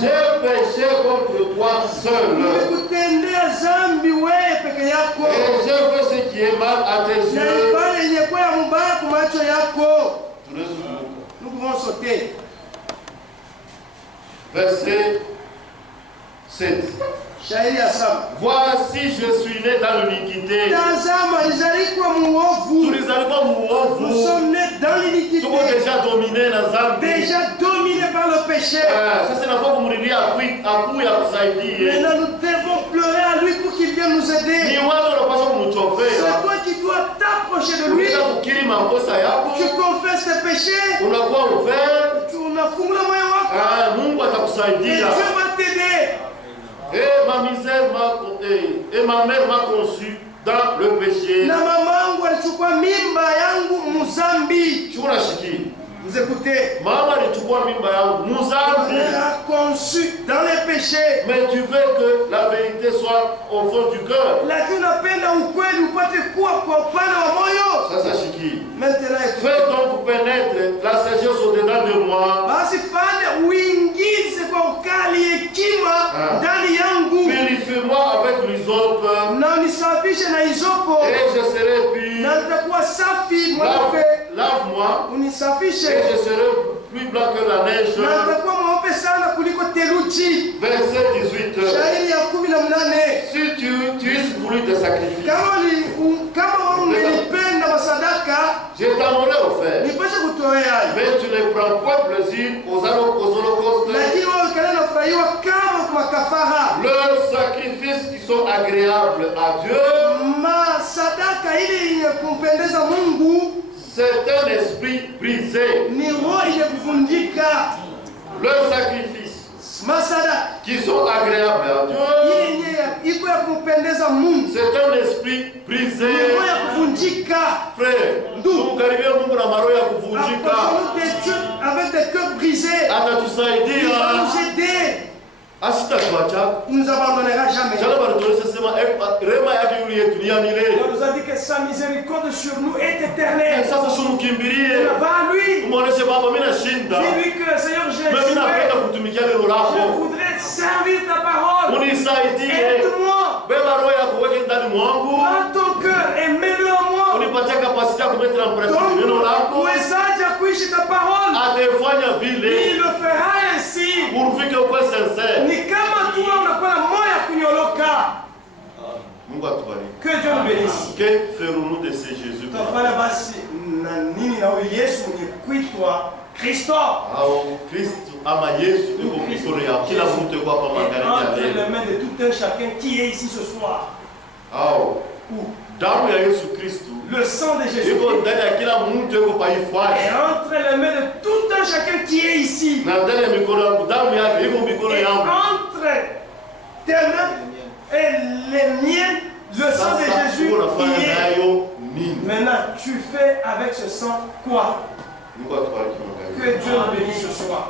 J'ai péché contre toi seul. Et j'ai fait ce qui est mal à tes yeux. Nous pouvons sauter. Verset 7. Voici, je suis né dans l'iniquité. Nous sommes nés dans l'iniquité. Déjà dominés par le péché. Maintenant nous devons pleurer à lui pour qu'il vienne nous aider. C'est toi qui dois t'approcher de lui. Tu confesses tes péchés. On a fumé le moyen. Et Dieu va t'aider. Et ma mère m'a conçu dans le péché. Vous écoutez? Maman a conçu dans les péchés. Mais tu veux que la vérité soit au fond du cœur. Ça c'est Maintenant, fais donc pénètre la sagesse au-dedans de moi. Purifie-moi avec l'hysope. Et je serai pur. Lave-moi. Et je serai plus blanc que la neige. Verset 18. Si tu es voulu de sacrifice, je t'aimerais offert. Mais tu ne prends pas plaisir aux holocaustes. Leurs sacrifices qui sont agréables à Dieu. C'est un esprit brisé. Leurs sacrifices qui sont agréables à Dieu. C'est un esprit brisé. Frère, avec des cœurs brisés, il va nous aider. Il ne nous abandonnera jamais. Il nous a dit que sa miséricorde sur nous est éternelle. On va à lui. Dis-lui que Seigneur Jésus, je voudrais servir ta parole. Aide-moi. Prends ton cœur et mets-le en moi. Ta parole. Il le fera ainsi. Ni kama tu unakuwa na moyo ya kunyoloka. Que Dieu nous bénisse. Que ferons-nous de ces Jésus? Tafanya basi na nini na Yesu ni kuitwa Kristo. Au Kristo entre les mains de tout un chacun qui est ici ce soir. Le sang de Jésus est entre les mains de tout un chacun qui est ici. Et entre tes mains et les miennes, le sang de Jésus y est. Maintenant, tu fais avec ce sang quoi? Que Dieu nous bénisse ce soir.